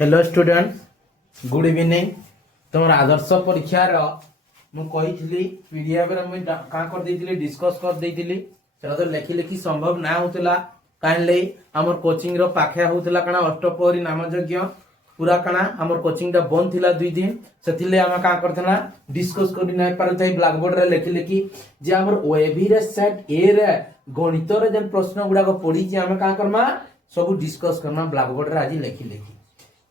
Hello student good evening तुम आदर्श परीक्षार मुझे पीडीएफ रे मुझे का कर देइतिली डिस्कस कर देइतिली सेटा तो लेखि लेखि संभव ना होतला काइले हमर कोचिंग रो पाखे होतला कना अष्टप्रहरी नामयज्ञ पूरा कना हमर कोचिंग टा बंद थिला 2 दिन सेथिले हम का करथना डिस्कस कर नै पारथै ब्लैक बोर्ड रे लेखि लेखि जे हमर ओएबी रे सेट ए रे गणित रे जन प्रश्न गुडा को पढी जे हम का करमा सब डिस्कस करना ब्लैक बोर्ड रे आज लेखि लेखि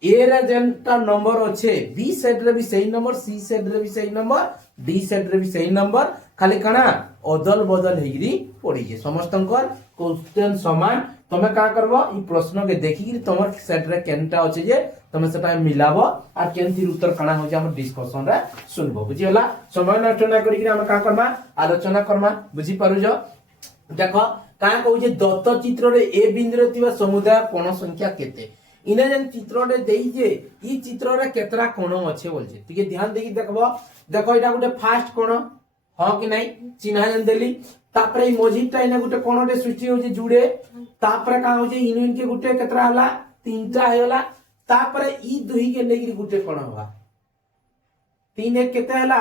ए रे जेनटा नंबर अच्छे बी सेट रे भी सही नंबर सी सेट रे भी सही नंबर डी सेट रे भी सही नंबर खाली कना अदल बदल हेगिरी पड़ी जे समस्तनकर क्वेश्चन समान तमे का करबो ई प्रश्न के देखि कि तमर सेट रे केनटा अच्छे जे तमे सेटा मिलाबो आ केनथि उत्तर कना हो जे हम डिस्कशन रे सुनबो बुझी होला समय नष्ट ना करी कि हम का करबा आलोचना करबा बुझी पारु जो देखो का कहू जे दत्त चित्र रे ए बिंदु रे तिबा समुदाय कोण संख्या केते इने जन चित्र रे देई जे ई चित्र रे केतरा कोण अच्छे बोल जे तिके ध्यान देकी देखबो देखो एटा गुटे फास्ट कोण हां कि नहीं चिन्हा जन देली तापरे ई मोजिटा इने गुटे कोणटे सृष्टि हो जे जुड़े तापरे का हो जे इनुइन के गुटे केतरा हला तीनटा हेला तापरे ई दुही के लेगिरी गुटे कोण होबा 3 एक केते हला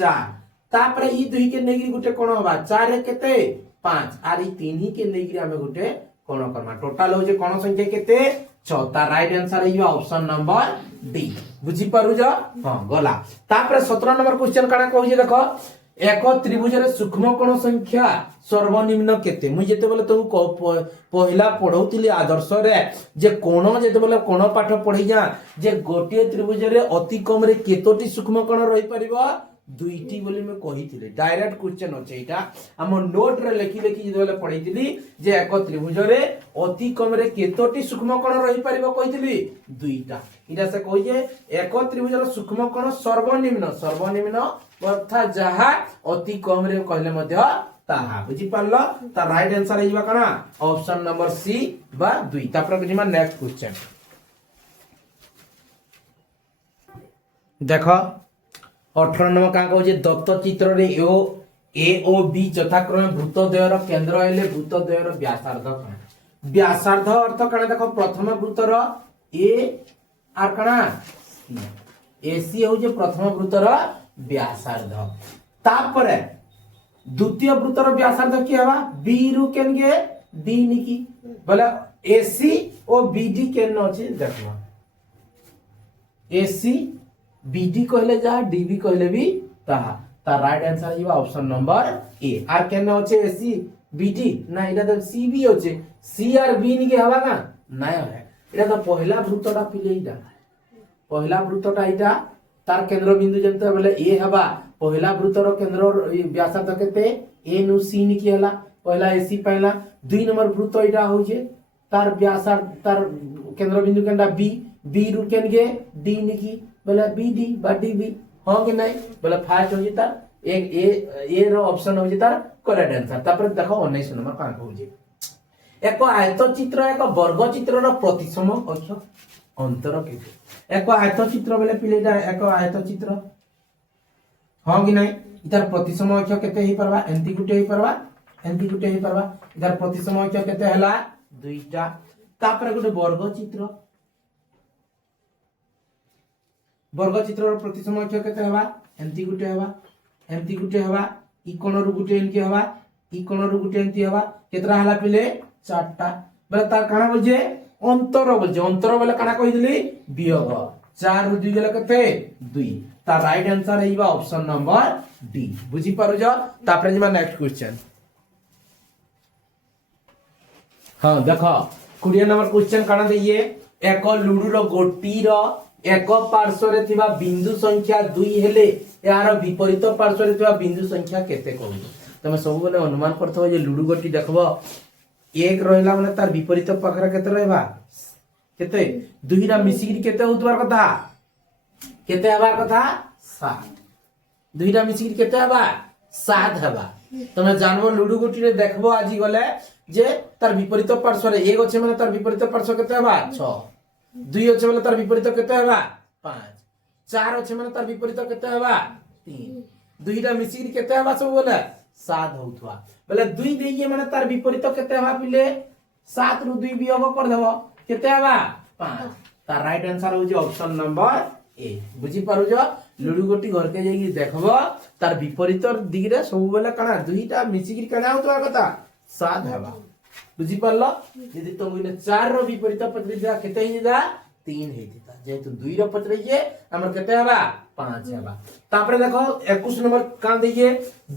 4 तापरे ई दुही के लेगिरी गुटे कोण होबा 4 एक केते 5 आर ई 3 ही के लेगिरी हमें गुटे कोण करमा टोटल हो जे कोण संख्या केते 6 ता राइट आंसर है ऑप्शन नंबर डी बुझी पारु जो हां गला तापर 17 नंबर क्वेश्चन काना कहू जे देखो एक त्रिभुज रे सूक्ष्म कोण संख्या सर्वनिम्न केते मु जेते बोले तुम पहिला पढौतिली आदर्श रे जे कोण जेते बोले कोण पाठ पढी जा जे गोटिए त्रिभुज रे अति कम रे केतोटी सूक्ष्म कोण रही परिबो दुईटी बोली मैं कहिथिले डायरेक्ट क्वेश्चन अछि एटा हम नोट रे लेखि लेखि जे बोले पढैतिली जे एक त्रिभुज रे अति कम रे केतोटी सूक्ष्म कोण रही परिबो कहिथिली दुईटा इटा से कहि जे एक त्रिभुज रे सूक्ष्म कोण सर्वनिम्न अर्थात जहा अति कम रे कहले मध्य ताहा बुझी पारलो ता राइट आंसर हिबा कना ऑप्शन नंबर सी बा 2 तापर जिमा नेक्स्ट क्वेश्चन देखो 18 नंबर का कहू जे दत्त चित्र रे ए ओ बी यथाक्रमे वृत्तद्वयर केंद्र हेले वृत्तद्वयर व्यासार्ध कण व्यासार्ध अर्थ कण देखो प्रथम वृत्तर ए आर कण एसी हो जे प्रथम वृत्तर व्यासार्ध तापरे द्वितीय वृत्तर व्यासार्ध की हवा बी रु केन गे डी निकी बोले एसी ओ बीडी केन अछि देखो एसी बीडी कहले जा डीबी कहले भी ताहा ता राइट आंसर हिबा ऑप्शन नंबर ए आर केन अछि एसी बीडी ना इटा तो सीबी अछि सी आर बी नि के हवा का ना है इटा तो पहिला वृत्तटा पिले इटा पहिला वृत्तटा इटा तार केंद्र बिंदु जंत बोले ए हवा पहिला वृत्तर केंद्र व्यासार्ध केते ए नु सी नि के हला पहिला एसी पहिला 2 नंबर वृत्त इटा हो जे तार व्यासार्ध तार केंद्र बिंदु केंडा बी बी रु केन गे डी नि की बोले बीडी बा डीबी हां कि नहीं बोले फास्ट हो जिता एक ए रो ऑप्शन हो जिता करेक्ट आंसर तापर देखो 19 नंबर का हो जे एक आयत चित्र एक वर्ग चित्र रो प्रतिसम अक्ष अंतर केते एक आयत चित्र बोले पिलेटा एक आयत चित्र हां कि नहीं इधर प्रतिसम अक्ष केते ही परबा एंटी गुटे ही परबा इधर प्रतिसम अक्ष केते हला दुईटा तापर गुटे वर्ग चित्र प्रतिसम अक्ष केते हवा एंटी गुटे हवा ई कोण रु गुटे एंटी हवा ई कोण रु गुटे एंटी हवा केतरा हला पिले चारटा बले तार काना बोल जे अंतर बोले काना कहि दिली वियोग 4 रु 2 गेला केते 2 ता राइट आंसर हिबा ऑप्शन नंबर डी बुझी पारो जो तापर जिमा नेक्स्ट क्वेश्चन हां देखो 20 नंबर क्वेश्चन काना दइए एक लुडू रो गोटी रो एक पार्श्व रे थिबा बिंदु संख्या 2 हेले यार विपरीत पार्श्व रे थिबा बिंदु संख्या केते कहू तमे सब बने अनुमान करथो जे लुडू गोटी देखबो एक रहला माने तार विपरीत पाखरा केते रहबा केते दुहीरा मिसिकी केते होतबार कथा केते हबार कथा 7 दुहीरा मिसिकी केते हबा 7 हबा तमे जानबो लुडू गोटी रे देखबो आजि गले जे तार विपरीत पार्श्व रे एक अछि माने तार विपरीत पार्श्व केते हबा 6 2 अछि माने तार विपरीत केते हबा 5 4 अछि माने तार विपरीत केते हबा 3 दुहीरा मिसिकी केते हबा सब बोले 7 होतवा बोले 2 देइए माने तार विपरीत केते हबा पिले 7 रु 2 वियोग कर देबो केते हबा 5 तार राइट आंसर हो ऑप्शन नंबर ए बुझी पारुज लुडु गोटी घर के जाई देखबो तार विपरीत दिगरे सब बेले कणा दुईटा मिसिकी कणा होतवा कथा 7 हेबा बुझी पारलो यदि तुमने 4 रो विपरीत पत्र जा केते ही जा 3 हेतिता जेतु 2 रो पत्र जे हमर केते हेबा 5 हेबा तापरे देखो 21 नंबर का दिए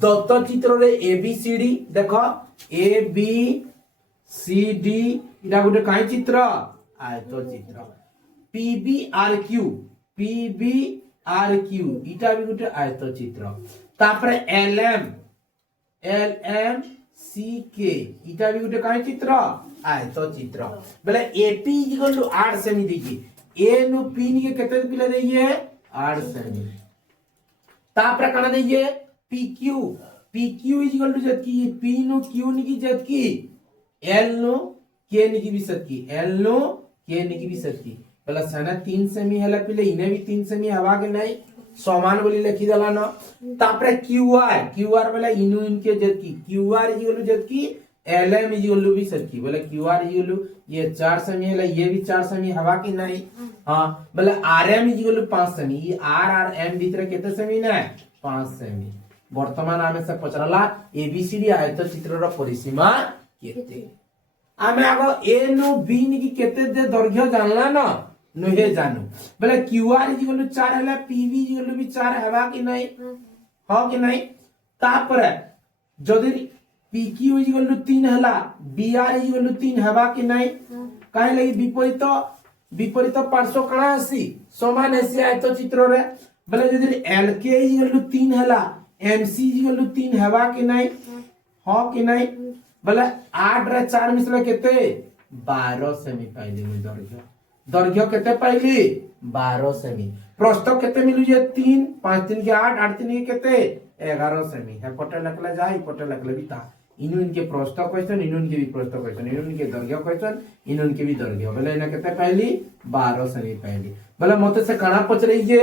दत्त चित्र रे एबीसीडी देखो ए बी सी डी इडा गुटे काई चित्र आयत चित्र पीबीआरक्यू इटा भी गुटे आयत चित्र तापरे एलएम सी के इटा भी गुटे काई चित्र आयत चित्र बेले एपी इक्वल टू 8 सेमी देगी ए नु पी नि के केते पिले देइए 8 सेमी तापरे कना देइए पीक्यू इक्वल टू जत की पी नु क्यू नि की जत की एल नु के नि की भी सत की एल नु के नि की भी सत की पहला सना 3 सेमी हला पिले इने भी 3 सेमी हवा के नहीं समान बोली लिखी दला न तापरे क्यूआर वाला इनु इनके जत की क्यूआर इक्वल जत की एलएम इक्वल भी सत की बोले क्यूआर इक्वल ये 4 सेमी है ये भी 4 सेमी हवा की नहीं हां बोले आरएम इक्वल 5 सेमी ये आर और एम भीतर केते सेमी ना 5 सेमी वर्तमान आमे से पचरला एबीसीडी आयत चित्र रो परिसीमा केते आमे आगो ए नु बी नि की केते दे दैर्घ्य जानला न नुहे जानू बोले क्यूआर इक्वल 4 हला पीवी इक्वल भी 4 हवा की नहीं हो कि नहीं तापर जदी पीक्यू इक्वल 3 हला बीआर इक्वल 3 हवा की नहीं काहे लगी विपरीत पार्श्व कणा आसी समान आसी आयत चित्र रे बोले जदी एलके इक्वल 3 हला एमसी इक्वल 3 हवा की नहीं हो कि नहीं बोले 8 रे 4 मिसले केते 12 सेमी पाइली मु दैर्घ्य केते पाइली 12 सेमी प्रस्थ केते मिलु जे 3 5 3 के 8 8 3 के केते 11 सेमी है पटे लखले जाई पटे लखले भी ता इनु इनके प्रस्थ क्वेश्चन इनु इनके भी प्रस्थ क्वेश्चन इनु इनके दैर्घ्य क्वेश्चन इनु इनके भी दैर्घ्य बोले इना केते पाइली 12 सेमी पाइली बोले मते से कणा पचरई जे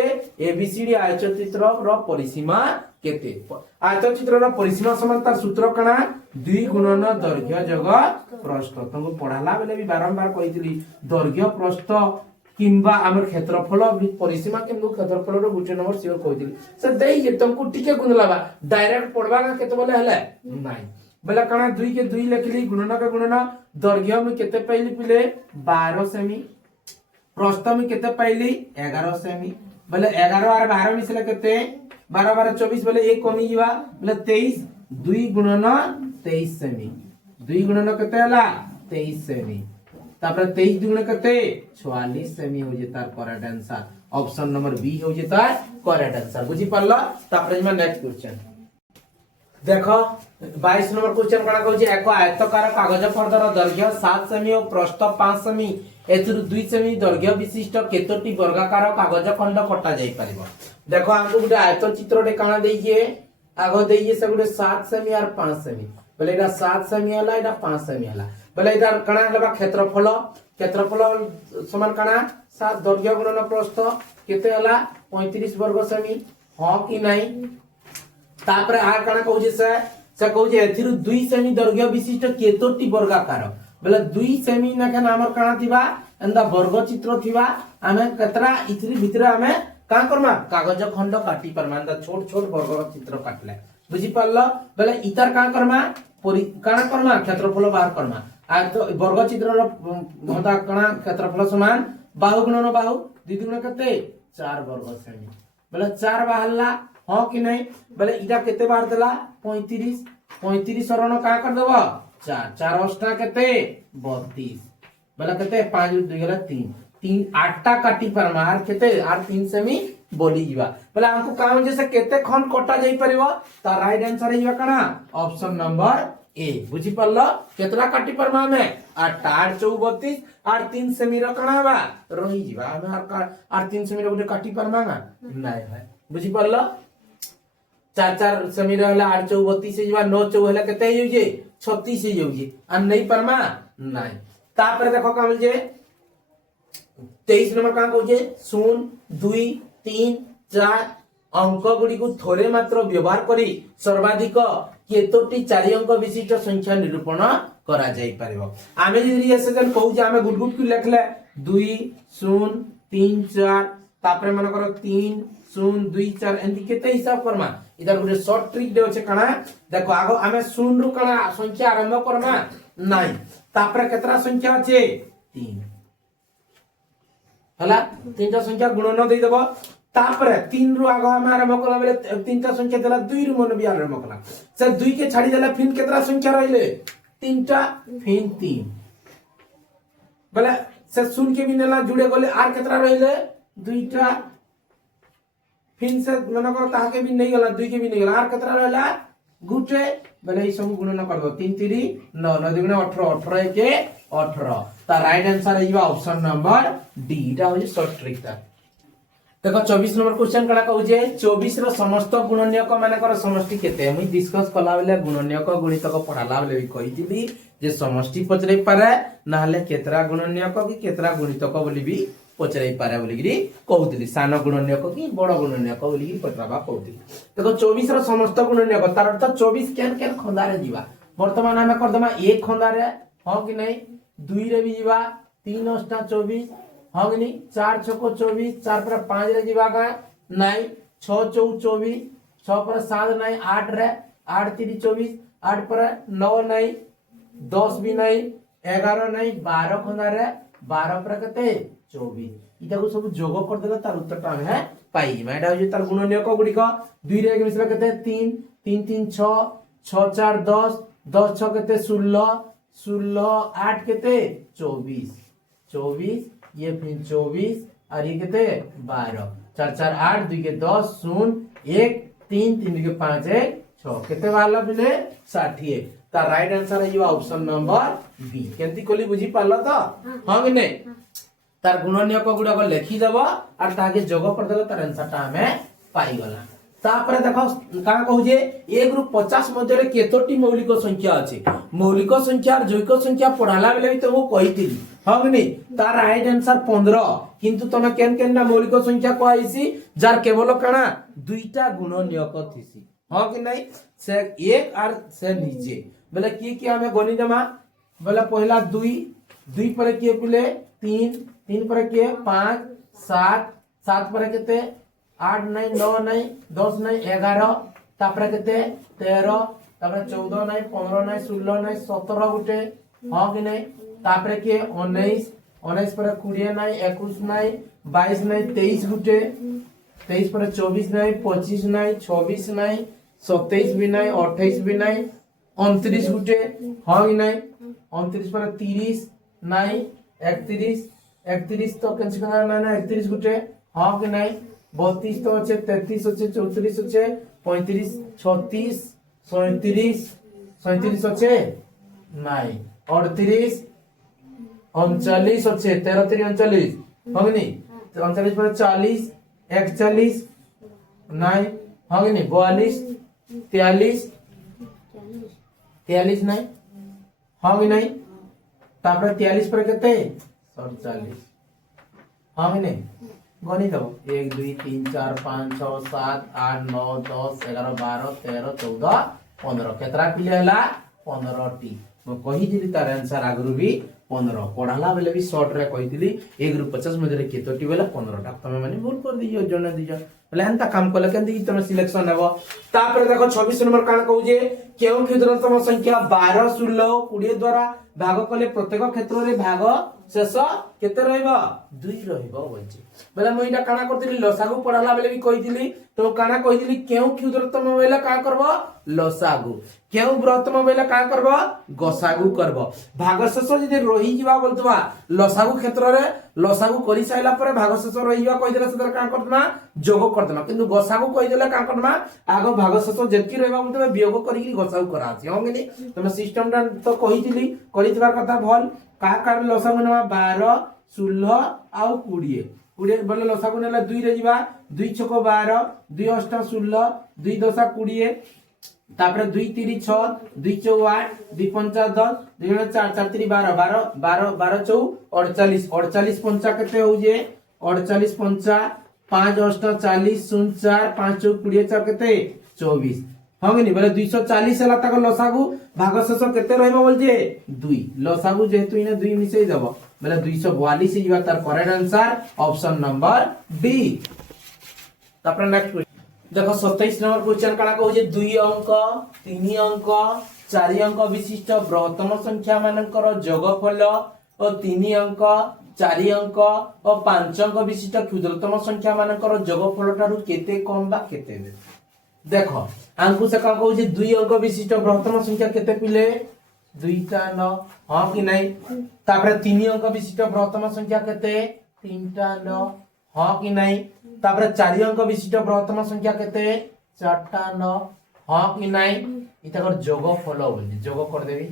एबीसीडी आयत चित्र रो परिसीमा केते आयत चित्र रो परिसीमा समान तार सूत्र कणा 2 गुणन दैर्घ्य जग प्रस्थ तुमको पढ़ाला बेले भी बारंबार कहितली दैर्घ्य प्रस्थ किंबा हमर क्षेत्रफल परिसीमा किंबा क्षेत्रफल रो गुटे नंबर सियोर कहितली से देई जे तुमको टिके गुणलाबा डायरेक्ट पढ़वा का केते बोले हले नाही बोले कणा 2 के 2 लिखली गुणन का गुणन दैर्घ्य में केते पहली पिले 12 सेमी प्रस्थ में केते पहली 11 सेमी बोले 11 और 12 मिसले केते 12 12 24 बोले एक कमी जीवा बोले 23 2 गुणन 23 सेमी 2 गुणन केते हला 23 सेमी तापर 23 दुगुण केते 44 सेमी हो जेता correct answer option number B हो जेता करेक्ट आंसर बुझी पल्ला तापर मैं नेक्स्ट क्वेश्चन देखो 22 नंबर क्वेश्चन कणा कहू जे एक आयताकार कागज पर्दार दैर्घ्य 7 सेमी और प्रस्थ 5 सेमी एथुरु 2 सेमी दैर्घ्य विशिष्ट केतोटी वर्गाकार कागज खंड कटा जाई परिबो देखो हमको गुटे आयत चित्र रे काना देइए आगो देइए से गुटे 7 सेमी और 5 सेमी बोले एटा 7 सेमी हला एटा 5 सेमी हला बोले एटा काना हला क्षेत्रफल समान काना 7 दैर्घ्य गुणन प्रस्थ केते हला 35 वर्ग सेमी हो कि नहीं तापर आ काना कहू जे से कहू जे एथिरु 2 सेमी दैर्घ्य विशिष्ट केतोटी वर्गाकार बोले 2 सेमी नखन हमर काना थिबा एंदा वर्ग चित्र थिबा हमें कतरा इथरी भीतर हमें का करमा कागज खंड काटी परमान दा छोट छोट वर्ग चित्र काटले बुझी पारलो बोले इतर का करमा काना करमा क्षेत्रफल बाहर करमा आ तो वर्ग चित्र होता काना क्षेत्रफल समान बाहु गुणन बाहु 2 गुण कते 4 वर्ग सेमी बोले 4 बाहरला हो कि नहीं बोले इटा केते बाहर देला 35 सरण का कर देबो 4 4 अष्टा केते 32 बोले केते 5 2 गेला 3 8टा काटी परमार केते आर 3 सेमी बोली जीवा बोले हमको काम जैसे केते खंड कटा जाई परिबो ता राइट आंसर हिवा कना ऑप्शन नंबर ए बुझी पल्लो केतला काटी परमा में 8 8 32 आर 3 सेमी रखना बा रही जीवा हम आर 3 सेमी रे गुटे काटी परमा ना नाही है बुझी पल्लो 4 4 सेमी रहला 8 32 से जीवा 9 4 हला केते होई जे 36 से होई जे आ नहीं परमा नाही तापर देखो काम जे 23 नंबर का कहू जे 0 2 3 4 अंक गुडी को थोरे मात्र व्यवहार करी सर्वाधिक केतोटी 4 अंक विशिष्ट संख्या निरूपण करा जाई परबो आमे जदी एसजन कहू जे आमे गुड गुड की लेखले 2 0 3 4 तापर मन कर 3 0 2 4 एंती केते हिसाब करमा इधर गुटे शॉर्ट ट्रिक दे अछि कणा देखो आगो आमे 0 रु कणा संख्या आरंभ करमा नाही तापर केतरा संख्या अछि 3 हला तीनटा संख्या गुणन दे देबो तापर 3 रु आगो हम आरंभ कला बेले तीनटा संख्या देला 2 रु मन भी आरंभ कला से 2 के छाडी देला फिर केतरा संख्या रहले तीनटा फिर 3 बोले से सुन के भी नेला जुड़े गले आर केतरा रहले दुईटा फिर से मन कर ताहा के भी नहीं गला 2 के भी नहीं गला आर केतरा रहला गुटे बोले ई सब गुणन करबो 3 3 9 9 2 18 18 के 18 ता राइट आंसर आइबा ऑप्शन नंबर डी इटा हो शॉर्ट ट्रिक ता देखो 24 नंबर क्वेश्चन कड़ा कहू जे 24 रो समस्त गुणनीयक मानकर समष्टि केते मुई डिस्कस कला बेले गुणनीयक गुणितक पढ़ाला बेले भी कहितिली जे समष्टि पचरै पारे नाले केतरा गुणनीयक कि केतरा गुणितक बोली भी पचरै पारे बोली गिरी कहउतिली सान गुणनीयक कि बड़ गुणनीयक बोली गिरी पचराबा कहउतिली देखो 24 रो समस्त गुणनीयक तार अर्थ 24 केन केन खंडारे जीवा वर्तमान हमें कर दमा एक खंडारे हो कि नहीं 2 रे भी जीवा 3 अष्टा 24 हाँ कि नहीं 4 6 को 24 4 पर 5 रे जीवा का नहीं 6 4 24 6 पर 7 नहीं 8 रे 8 3 24 8 पर 9 नहीं 10 भी नहीं 11 नहीं 12 खंडा रे 12 पर कते 24 इटा को सब जोग कर देला तार उत्तर टा है पाई मैडा हो तार गुणनीयक गुडी का 2 रे मिसला कते 3 3 3 6 6 4 10 10 6 कते 16 16 8 कते 24 24 ये फिर 24 और ये कितने 12 4 4 8 2 के 10 0 1 3 3 के 5 1 6 कितने वाला बिले 60 ता राइट आंसर है ये ऑप्शन नंबर बी केंती कोली बुझी पालो तो हां कि नहीं तार गुणनीयक गुडा को लिखि देबो और ताके जोग कर देला तार आंसर ता हमें पाई गला तापर देखो का कहू जे एक ग्रुप 50 मध्ये रे केतोटी मौलिक संख्या अछि मौलिक संख्या और जैविक संख्या पढ़ाला बेले भी तुमको कहितिली हां कि नहीं तार राइट आंसर 15 किंतु तमे केन केन ना मौलिक संख्या कहैसी जार केवल कणा दुईटा गुणनीयक थिसी हां कि नहीं से एक और से नीचे बोले की हमें गणि देमा बोले पहला 2 2 पर के पिले 3 3 पर के 5 7 7 पर केते 8 नहीं 9 नहीं 10 नहीं 11 तापर केते 13 तापर 14 नहीं 15 नहीं 16 नहीं 17 गुटे हां कि नहीं तापर के 19 19 पर 20 नहीं 21 नहीं 22 नहीं 23 गुटे 23 पर 24 नहीं 25 नहीं 26 नहीं 27 भी नहीं 28 भी नहीं 29 गुटे हां कि नहीं 29 पर 30 नहीं 31 31 तो कैंसिल करना ना 31 गुटे हां कि नहीं 32 तो अच्छे 33 अच्छे 34 अच्छे 35 36 37 37 अच्छे नहीं 38 39 अच्छे 13 3 39 होगी नहीं 39 पर 40 41 नहीं होगी नहीं 42 43 43 नहीं होगी नहीं तापर 43 पर कितने 47 होगी नहीं गणि दो 1 2 3 4 5 6 7 8 9 10 11 12 13 14 15 केतरा पिले हला 15 टी म कहि दिली तार आंसर आगरु भी 15 पढ़ाला बेले भी शॉर्ट रे कहि दिली 1 रु 50 मध्ये केतोटी बेला 15 टा तमे माने भूल कर दियो जने दियो बोले एंता काम कले केंदी कि तमे सिलेक्शन हेबो तापर देखो 26 नंबर कान कहू जे केउ क्षुद्रतम संख्या 12 16 20 द्वारा भाग कले प्रत्येक क्षेत्र रे भाग शेष केते रहइबो 2 रहइबो बोलछि बेला म इटा काना करतिली लसागु पढ़ाला बेले भी कहितिली तो काना कहितिली केउ क्षुद्रतम बेला का करबो लसागु केउ बृहत्तम बेला का करबो गसागु करबो भाग शेष जदि रहि जिवा बोलतबा लसागु क्षेत्र रे लसागु करि साइला परे भाग शेष रहि जिवा कहि देला सदर का करतमा जोग करतमा किंतु गसागु कहि देला का करतमा आगो भाग शेष जेतकी रहबा बोलतबा वियोग करिकि गसागु कराछि हम कि तमे सिस्टम ता तो कहितिली करितबार कथा भल का कार लसागु नवा 12 16 आउ 20 20 बोले लसागु नेला 2 रे जिबा 2 6 12 2 8 16 2 10 20 तापर 2 3 6 2 4 8 2 5 10 2 4 4 3 12 12 12 12 4 48 48 5 केते हो जे 48 5 5 8 40 0 4 5 20 4 केते 24 हां कि नहीं बोले 240 हला तक लसागु भाग शेष केते रहबो बोल जे 2 लसागु जेतु इने 2 मिसै देबो बोले 242 ही जीवा तार correct answer option number D. तापर नेक्स्ट क्वेश्चन देखो 27 नंबर क्वेश्चन काला कहूजे 2 अंक 3 अंक 4 अंक विशिष्ट बृहत्तम संख्या मानकर जोगफल और 3 अंक 4 अंक और 5 अंक विशिष्ट क्षुद्रतम संख्या मानकर जोगफल ठारू केते कम बा केते बे। देखो आंकु से का कहूजे 2 अंक विशिष्ट बृहत्तम संख्या केते पिले 2 टा 9 हां कि नहीं। तापर 3 अंक विशिष्ट बृहत्तम संख्या केते 3 टा 9 हां कि नहीं। तापर 4 अंक विशिष्ट बृहत्तम संख्या केते 4 टा 9 हां कि नहीं। इतकर जोगफल बोली जोग कर देबी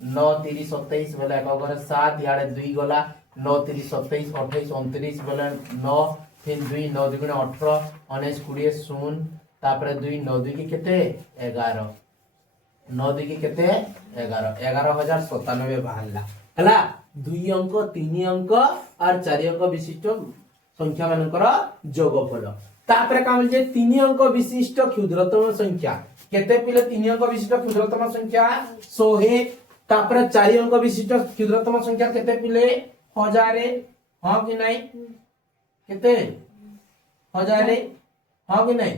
9 3 27 बोले 1 घरे 7 याडे 2 गला 9 3 27 28 29 बोले 9 3 2 9 2 18 19 20 0 तापर 2 9 2 के केते 11 9 2 के केते 11 11097 बाहरला हला 2 अंक 3 अंक और 4 अंक विशिष्ट संख्या मानकर जोगफल। तापर का बोल जे 3 अंक विशिष्ट क्षुद्रतम संख्या केते पिले 3 अंक विशिष्ट क्षुद्रतम संख्या 100। तापर 4 अंक विशिष्ट क्षुद्रतम संख्या केते पिले 1000 हां कि नहीं केते 1000 हां कि नहीं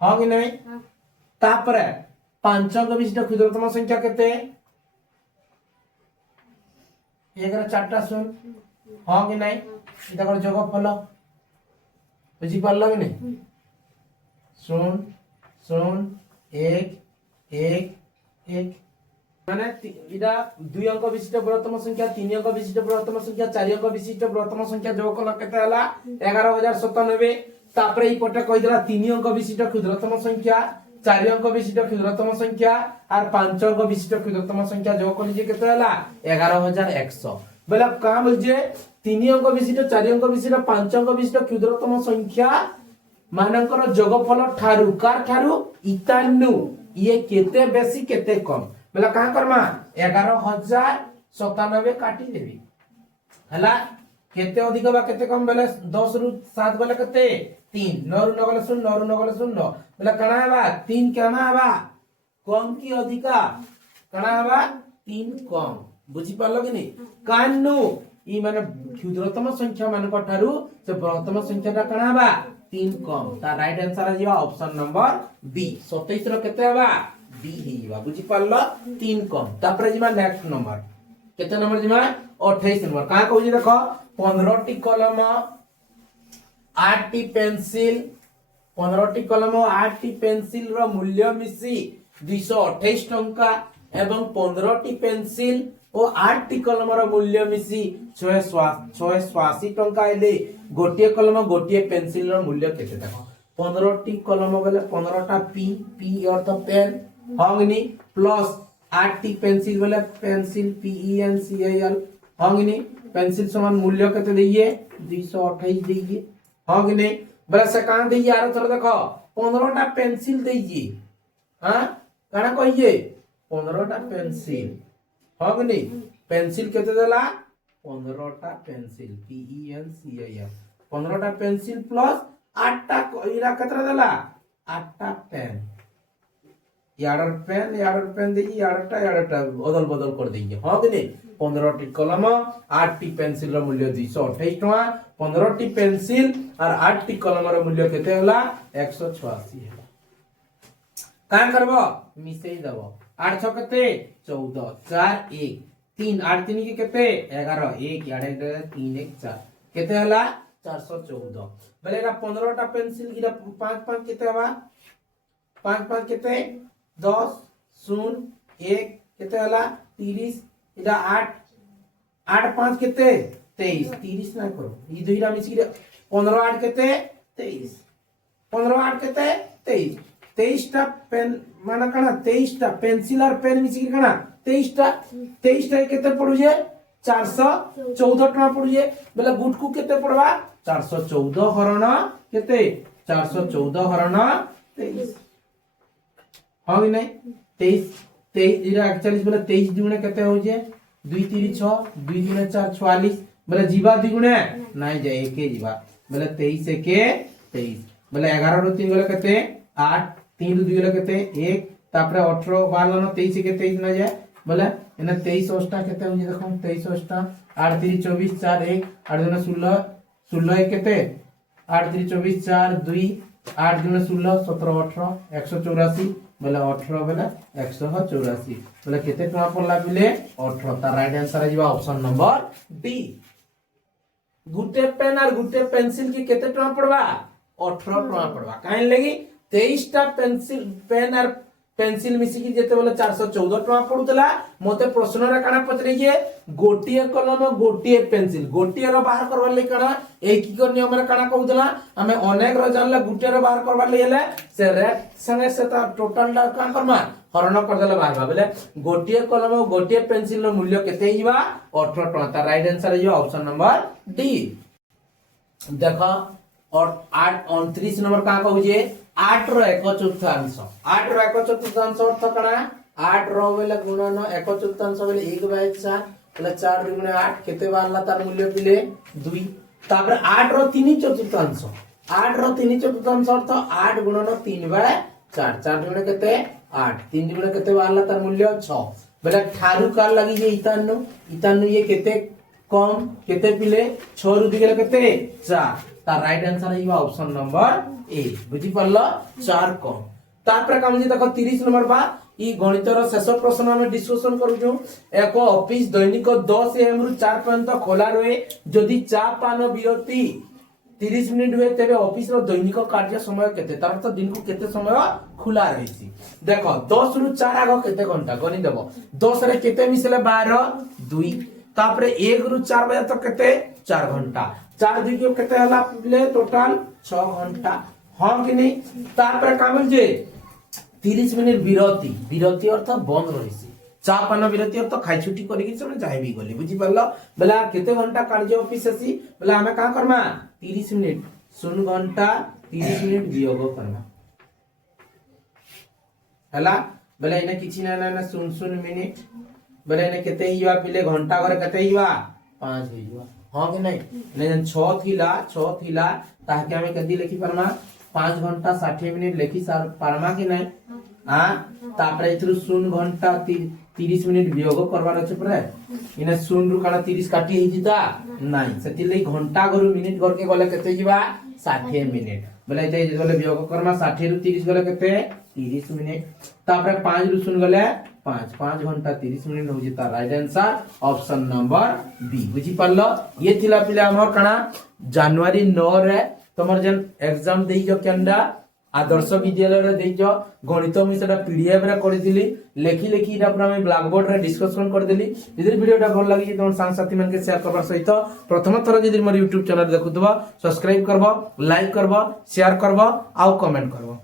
हां कि नहीं। तापर 5 अंक विशिष्ट क्षुद्रतम संख्या केते 1 4 शून हां कि नहीं। इता कर जोगफल बुझी पारलो कि नहीं 0 0 1 1 1 माने इडा 2 अंक विशिष्ट बृहत्तम संख्या 3 अंक विशिष्ट बृहत्तम संख्या 4 अंक विशिष्ट बृहत्तम संख्या जोगफल केते हला 11097। तापर ई पटे कहि देला 3 अंक विशिष्ट क्षुद्रतम संख्या 4 अंक विशिष्ट क्षुद्रतम संख्या और 5 अंक विशिष्ट क्षुद्रतम संख्या जोग कली जे केते हला 11100 बोला का बोल जे 3 अंक विशिष्ट 4 अंक विशिष्ट 5 अंक विशिष्ट क्षुद्रतम संख्या मानकर जोगफल ठारू कार ठारू इतानु ये केते बेसी केते कम बोला का करमा 11097 काटी देबी हला केते अधिक बा केते कम बोले 10 रु 7 बोले केते 3 9 रु 9 बोले 0 9 रु 9 बोले 0 बोला कणा बा 3 कणा बा कम की अधिका कणा बा 3 कम बुझी पारलो कि नहीं कान्नु ई माने क्षुद्रतम संख्या मानक ठारू से बृहत्तम संख्या का कणा बा 3 कम ता राइट आंसर आ जीवा ऑप्शन नंबर बी 27 रो केते बा डी हेबा बुझी पारलो 3 कम। तापर जीवा नेक्स्ट नंबर केते नंबर जीवा 28 नंबर का कहू जे देखो 15 टी कलम 8 टी पेंसिल 15 टी कलम 8 टी पेंसिल रो मूल्य मिसी 228 टंका एवं 15 टी पेंसिल और 8 टी कलम रो मूल्य मिसी 686 टंका एले गोटिए कलम गोटिए पेंसिल रो मूल्य केते देखो 15 टी कलम बोले 15 टा पी पी अर्थ पेन हंगनी प्लस 8 टी पेंसिल बोले pencil P E N C I L हंगनी पेंसिल समान मूल्य केते देइए 228 देइए हंगनी बोले से कान देइए आरो थोड़ा देखो 15 टा पेंसिल देइए हां काना कहिए 15 टा पेंसिल हंगनी पेंसिल केते देला 15 टा pencil P E N C I L 15 टा पेंसिल प्लस 8 टा इरा केते देला 8 टा पेन याडर पेन देई याडरटा अदल बदल कर देई हां कि नहीं 15 टी कलम 8 टी पेंसिल रो मूल्य 228 टका 15 टी पेंसिल और 8 टी कलम रो मूल्य केते होला 186 है का करबो मिसेई दबो 8 6 केते 14 4 1 3 8 3 के केते 11 1 याडे 3 1 4 केते होला 414 बोलेगा 15 टा पेंसिल गिरा 5 5 केते हवा 5 5 केते 10 0 1 केते होला 30 इडा 8 8 5 केते 23 30 ना करो ई दुईरा मिसी 15 8 केते 23 15 8 केते 23 23 टा पेन माना कणा 23 टा पेंसिल और पेन मिसी कणा 23 टा केते पडु जे 414 टका पडु जे बेला गुट को केते पडवा 414 हरण केते 414 हरण 23 हां कि नहीं 23 23 इरा 41 बोले 23 दुगुणे केते हो जे 2 3 6 2 गुणे 4 44 बोले जीवा दुगुणे नहीं जाए एके जीवा बोले 23 एके 23 बोले 11 रो 3 बोले केते 8 3 रो 2 बोले केते 1 तापरे 18 12 23 के 23 ना जाए बोले इने 23 अष्टा केते होजी देखो 23 अष्टा 8 3 24 4 1 8 2 16 16 1 केते 8 3 24 4 2 8 2 16 17 18 184 बोले 18 बोले 184 बोले केते टका पड़ला पिले 18 ता राइट आंसर आजिबा ऑप्शन नंबर डी। गुटे पेन और गुटे पेंसिल की केते टका पड़बा 18 टका पड़बा काहे लगी 23 टा पेंसिल पेन और पेंसिल मिसी की जेते बोले 414 टका पड़ुतला मोते प्रश्न रे काना पचरे जे गोटिए कलम गोटिए पेंसिल गोटिए रो बाहर करबा ले काना एकीकर नियम रे काना कहउतला हमें अनेक रो जानले गुटिए रो बाहर करबा ले हेले से रेट संगे से ता टोटल टा का करमा हरण कर देले बाहर बोले गोटिए कलम गोटिए पेंसिल रो मूल्य केते हिबा 18 टका ता राइट आंसर हिबा ऑप्शन नंबर डी। देखो और 8 29 नंबर का कहू जे 8 रो 1/4 8 रो 1/4 अर्थ कणा 8 रो बेले गुणन 1/4 बेले 1/4 बोले 4 दुगुणे 8 केते बारला तार मूल्य पिले 2 तापर 8 रो 3/4 8 रो 3/4 अर्थ 8 गुणन 3/4 4 दुगुणे केते 8 3 दुगुणे केते बारला तार मूल्य 6 बेले ठारू कार लगी जे इतानु ये केते कम केते पिले 6 रु दिगले केते 4 ता राइट आंसर हिबा ऑप्शन नंबर ए बुझी परलो 4 कम। तापर काम जे देखो 30 नंबर बा ई गणित रो शेष प्रश्न हम डिस्कशन करू छु एक ऑफिस दैनिक 10 एम रु 4 पर्यंत खोला रहे जदि चा पान विरति 30 मिनिट हुए तेबे ऑफिस रो दैनिक कार्य समय केते तार तो दिन को केते समय खुला रहिसी देखो 10 रु 4 आगो केते घंटा गनि देबो 10 रे केते मिसले 12 2 तापर 1 रु 4 बजे तक केते 4 घंटा 4 2 के केते हला ले टोटल 6 घंटा हां कि नहीं तापर काम जे 30 मिनिट विरति अर्थ बंद रहिसी चा पान विरति अर्थ खाइ छुट्टी करी कि सब जाई भी गली बुझी परलो बेला केते घंटा कार्य ऑफिस आसी बेला हमें का करमा 30 मिनिट 0 घंटा 30 मिनिट वियोग करना हला बेला इने किछि ना ना 0 मिनिट बेला इने केते हिवा पिले घंटा करे केते हिवा 5 हिवा हां कि नहीं ने 6 थिला ताकि हमें कदी लिखि परमा 5 घंटा 60 मिनिट लिखि सार परमा कि नहीं हां तापर इथरु 0 घंटा 30 मिनिट वियोग करबार अछि परे इने 0 रु काना 30 काटी हि दिता नहीं सेति लई घंटा गरु मिनिट घर के गले केते जिबा 60 मिनिट बोले जे गले वियोग करमा 60 रु 30 गले केते 30 मिनिट तापर 5 रु 0 गले 5 घंटा 30 मिनिट हो जिता right answer option number B बुझी परलो ये थिला पिले हमर कणा जनवरी 9 रे तमर जन एग्जाम देई जो केंडा आदर्श विद्यालय रे देई जो गणित मी सेटा पीडीएफ रे करि दिली लेखि इटा पर हम ब्लैक बोर्ड रे डिस्कशन कर दिली यदि वीडियोटा भल लागि जे तोर संग साथी मन के शेयर करबा सहित प्रथम थर यदि मोर YouTube चैनल देखुतबा सब्सक्राइब करबो लाइक करबो शेयर करबो आ कमेंट करबो।